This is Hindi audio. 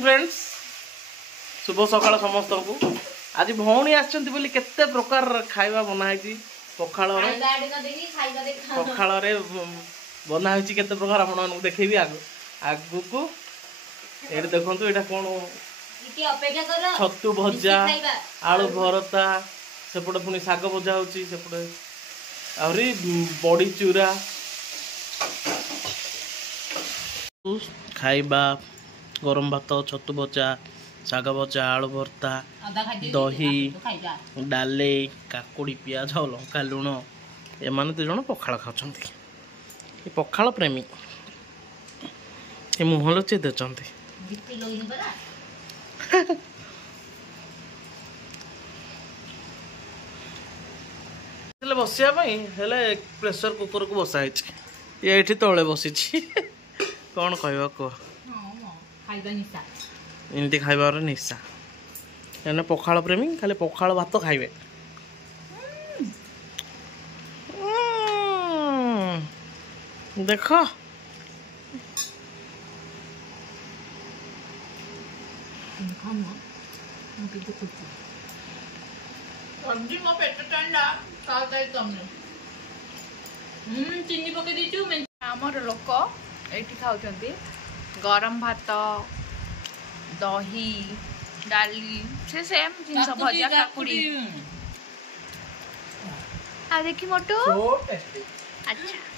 फ्रेंड्स शुभ सकाळ समस्त को आज भौणी आछंती केते प्रकार खाइबा बनाई पखाल रे बनाई केते प्रकार आपन देखेबी आगु को एडी देखंतु एटा कोन छतु भजा आलू भरता सेपटे पुनी साग भजा होची सेपटे आउरी बड़ी चूरा खाइबा गरम भात छतु भजा साग भजा आलू भरता दही डाले काकुड़ी पियाज लंका लुण एमाने दु जण पखाल खाउछंती पखाल प्रेमी ए मुहं लुचेई देछंती बसिया प्रेसर कुकर को बसा ये तले बसी कौन कह कह इमती खाइबार निशा एने पखाल प्रेमी खाली पखाल भात खाइबे देख मो पेट ठंडा चीनी पके दीचु आमर लोक एठी खाउछंती गरम भात दही डाली से सेम जिनस भजा काकुड़ी आ देखी मोटू अच्छा